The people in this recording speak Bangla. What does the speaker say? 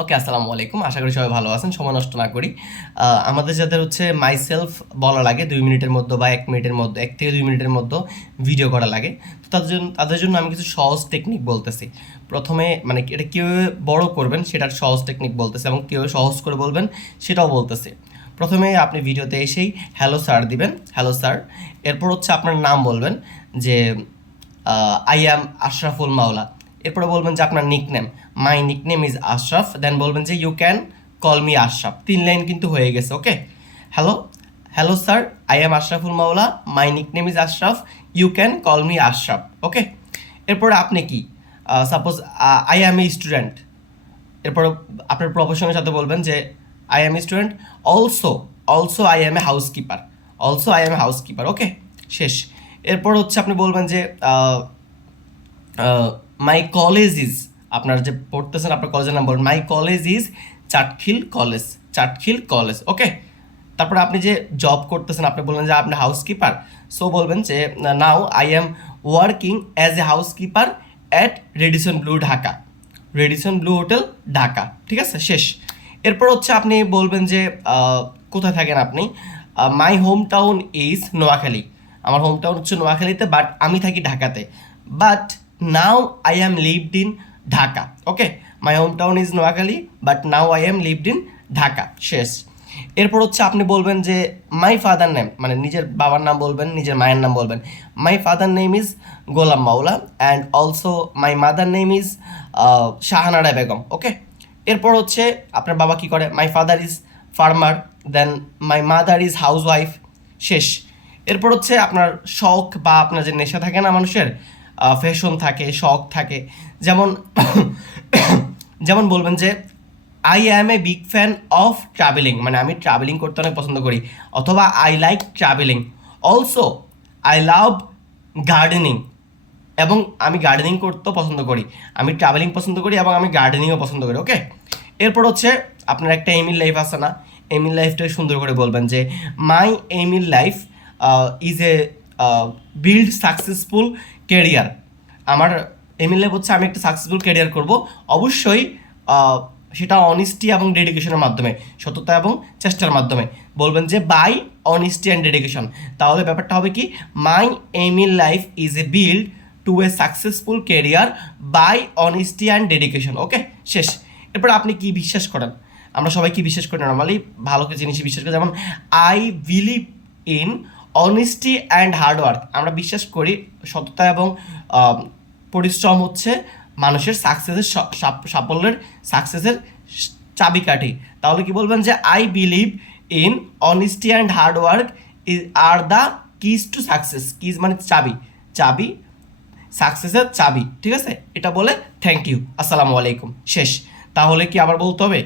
ওকে, আসসালামু আলাইকুম। আশা করি সবাই ভালো আছেন। সময় নষ্ট না করি। আমাদের যাদের হচ্ছে মাইসেলফ বলা লাগে 2 মিনিটের মধ্যে বা 1 মিনিটের মধ্যে, 1 থেকে 2 মিনিটের মধ্যে ভিডিও করা লাগে। তো তাদের জন্য আমি কিছু সহজ টেকনিক বলতেছি। প্রথমে মানে এটা কীভাবে বড় করবেন সেটার সহজ টেকনিক বলতেছে, এবং কীভাবে সহজ করে বলবেন সেটাও বলতেছে। প্রথমে আপনি ভিডিওতে এসেই হ্যালো স্যার দিবেন, হ্যালো স্যার। এরপর হচ্ছে আপনার নাম বলবেন যে আই অ্যাম আশরাফুল মাওলা। এরপরে বলবেন যে আপনার nickname, my nickname is Ashraf. Then বলবেন যে you can call me Ashraf. 3 line কিন্তু হয়ে গেছে। Okay, hello hello sir, I am Ashraful Mawla, my nickname is Ashraf, you can call me Ashraf. Okay, এরপরে আপনি কি, suppose I am a student. এরপর আপনার প্রফেশনের সাথে বলবেন যে I am a student, also also I am a housekeeper, also I am a housekeeper. ওকে, শেষ। এরপর হচ্ছে আপনি বলবেন যে মাই কলেজ ইজ, আপনার যে পড়তেছেন আপনার কলেজের নাম বলবেন, my college is Chatkhil college, Chatkhil college. Okay, তারপরে আপনি যে জব করতেছেন আপনি বলবেন যে আপনি হাউসকিপার, সো বলবেন যে now I am working as a housekeeper at Radisson blue Dhaka, Radisson Blu hotel Dhaka. ঠিক আছে, শেষ। এরপর হচ্ছে আপনি বলবেন যে কোথায় থাকেন আপনি, my home town is Noakhali, আমার হোম টাউন হচ্ছে নোয়াখালীতে, বাট আমি থাকি ঢাকাতে, but now I am lived in Dhaka. Okay, my home town is Noakhali but now I am lived in Dhaka. শেষ। এরপর হচ্ছে আপনি বলবেন যে মাই ফাদার নেম, মানে নিজের বাবার নাম বলবেন, নিজের মায়ের নাম বলবেন। My father name is Golam Mawla and also my mother name is Shahanara Begum. Okay, এরপর হচ্ছে আপনার বাবা কি করে, my father is farmer, then my mother is housewife. শেষ। এরপর হচ্ছে আপনার শখ বা আপনার যে নেশা থাকে না মানুষের, ফ্যাশন থাকে, শখ থাকে, যেমন যেমন বলবেন যে I am a big fan of travelling, মানে আমি ট্রাভেলিং করতে অনেক পছন্দ করি, অথবা I like travelling, also I love gardening, এবং আমি গার্ডেনিং করতেও পছন্দ করি, আমি ট্রাভেলিং পছন্দ করি এবং আমি গার্ডেনিংও পছন্দ করি। ওকে, এরপর হচ্ছে আপনার একটা এম ইন লাইফ আছে না, এম ইন লাইফটাকে সুন্দর করে বলবেন যে my aim in life is a build successful career. আমার এম ইন লাইফ হচ্ছে আমি একটা সাকসেসফুল কেরিয়ার করব, অবশ্যই সেটা অনেস্টি এবং ডেডিকেশনের মাধ্যমে, সততা এবং চেষ্টার মাধ্যমে। বলবেন যে বাই অনেস্টি অ্যান্ড ডেডিকেশন, তাহলে ব্যাপারটা হবে কি, my aim in life is a build to a successful career by honesty and dedication. Okay, শেষ। এরপর আপনি কি বিশ্বাস করেন, আমরা সবাই কি বিশ্বাস করি, নর্মালি ভালো কিছু জিনিসই বিশ্বাস করি, যেমন I believe in honesty and hard work, আমরা বিশ্বাস করি সততা এবং পরিশ্রম হচ্ছে মানুষের সাকসেসের সাফল্যের সাকসেসের চাবিকাঠি। তাহলে কি বলবেন যে I believe in honesty and hard work are the keys to success, keys মানে চাবি, চাবি সাকসেসের চাবি। ঠিক আছে, এটা বলে থ্যাংক ইউ, আসসালামু আলাইকুম। শেষ। তাহলে কি আবার বলতে হবে?